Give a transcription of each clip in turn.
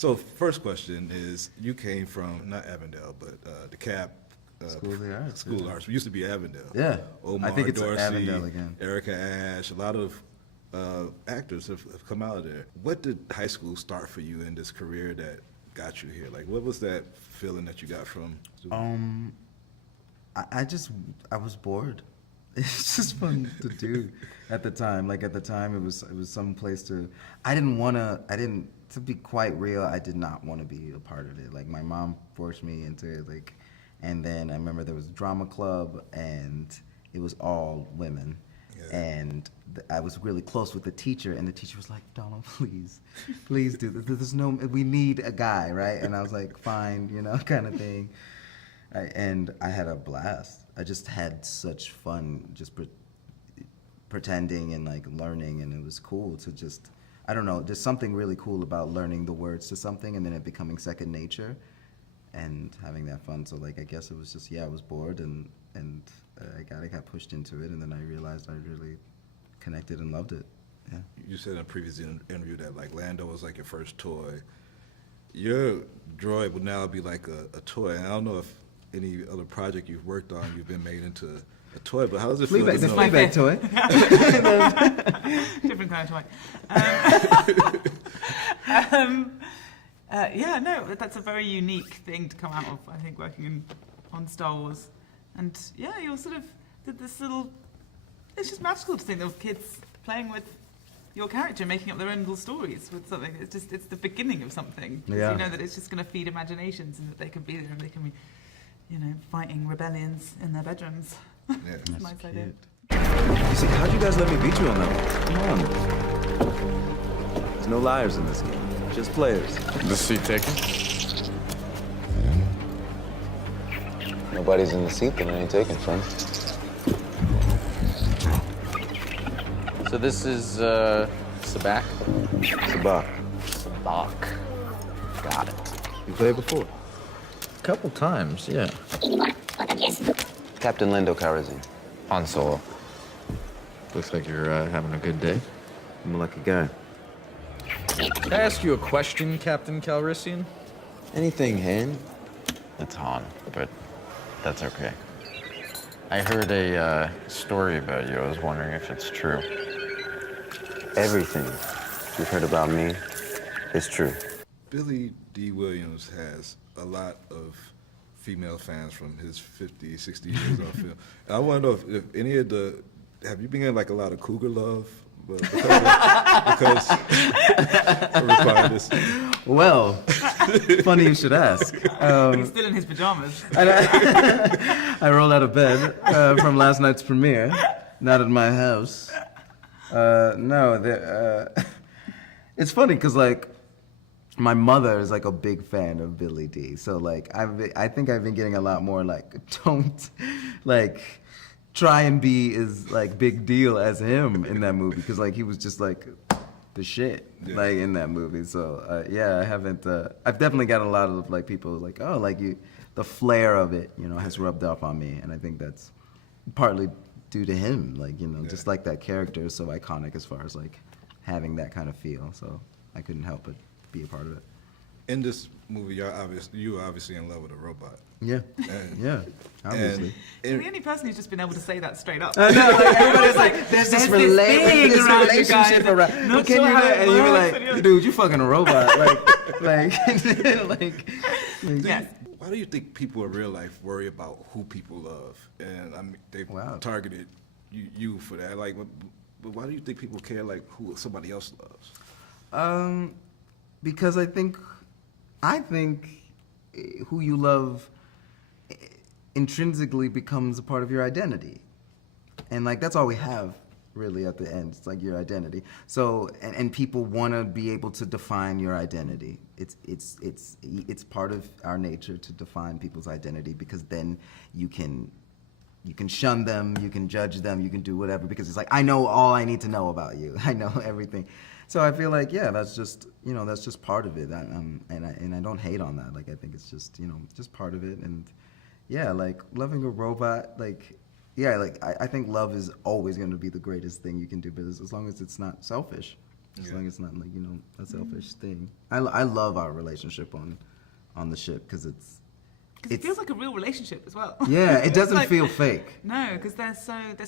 So first question is, you came from, not Avondale, but the CAP. School of the Arts. School of Arts. We used to be Avondale. Yeah. Omar I think it's Dorsey, Avondale again. Erica Ash, a lot of actors have come out of there. What did high school start for you in this career that got you here? Like, what was that feeling that you got from? I was bored. It's just fun to do at the time. Like at the time, it was some place to. To be quite real, I did not want to be a part of it. Like my mom forced me into it. Like, and then I remember there was a drama club, and it was all women. Yeah. And I was really close with the teacher, and the teacher was like, "Donald, please do this. We need a guy, right?" And I was like, "Fine," kind of thing. And I had a blast. I just had such fun just pretending and like learning, and it was cool to just, I don't know, there's something really cool about learning the words to something and then it becoming second nature and having that fun. So like, I guess it was just, I was bored and I got pushed into it, and then I realized I really connected and loved it. Yeah. You said in a previous interview that like Lando was like your first toy. Your droid would now be like a toy. And I don't know if any other project you've worked on, you've been made into a toy, but how does it feel? The Fleabag toy. Different kind of toy. That's a very unique thing to come out of, I think, working on Star Wars. And yeah, you're sort of this little, it's just magical to think of kids playing with your character, making up their own little stories with something. It's the beginning of something. Yeah. You know that it's just going to feed imaginations, and that they can be there and they can be, fighting rebellions in their bedrooms. Yeah. That's nice idea. You see, how'd you guys let me beat you on that one? Come on. There's no liars in this game, just players. The seat taken? Nobody's in the seat that I ain't taking from. So this is, Sabak? Sabak. Sabak. Got it. You played before? A couple times, yeah. Captain Lando Calrissian. Han Solo. Looks like you're having a good day. I'm a lucky guy. Can I ask you a question, Captain Calrissian? Anything, Han? It's Han, but that's okay. I heard a story about you. I was wondering if it's true. Everything you've heard about me is true. Billy D. Williams has a lot of female fans from his 50, 60 years on film. And I want to know if any of have you been getting like a lot of cougar love? Because this. Well, funny you should ask. He's still in his pajamas. I rolled out of bed from last night's premiere, not at my house. It's funny because like my mother is like a big fan of Billy D. So like I think I've been getting a lot more like don't like try and be as like big deal as him in that movie, because like he was just like the shit like in that movie. So I haven't. I've definitely got a lot of like people like, oh, like the flair of it, has rubbed off on me, and I think that's partly due to him. Like just like that character is so iconic as far as like having that kind of feel. So I couldn't help but be a part of it. In this movie, you were obviously in love with a robot. Yeah, yeah, obviously. You're the only person who's just been able to say that straight up. I know, like everybody's like, there's this relationship around. Not Can sure you how do it and you're works, like, dude, you fucking a robot. like, Yes. Why do you think people in real life worry about who people love? And I mean, they've targeted you for that. Like, but why do you think people care like who somebody else loves? Because I think who you love intrinsically becomes a part of your identity, and like that's all we have really at the end. It's like your identity. So and people want to be able to define your identity. It's part of our nature to define people's identity, because then you can shun them, you can judge them, you can do whatever, because it's like, I know all I need to know about you. I know everything. So I feel like, that's just, that's just part of it. And I don't hate on that. Like, I think it's just, just part of it. And like loving a robot, like, I think love is always going to be the greatest thing you can do, but as long as it's not selfish, as Yeah. long as it's not like, you know, a selfish thing. I love our relationship on the ship because it's Because it feels like a real relationship as well. yeah, it It's doesn't like- feel fake. No, because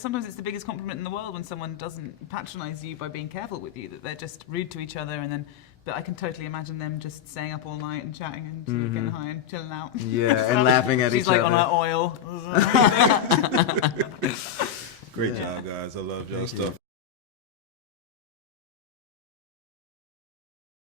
sometimes it's the biggest compliment in the world when someone doesn't patronize you by being careful with you, that they're just rude to each other, and then, but I can totally imagine them just staying up all night and chatting and you know, getting high and chilling out. Yeah, and laughing at She's each like other. on her oil. Great job, guys. I love y'all stuff.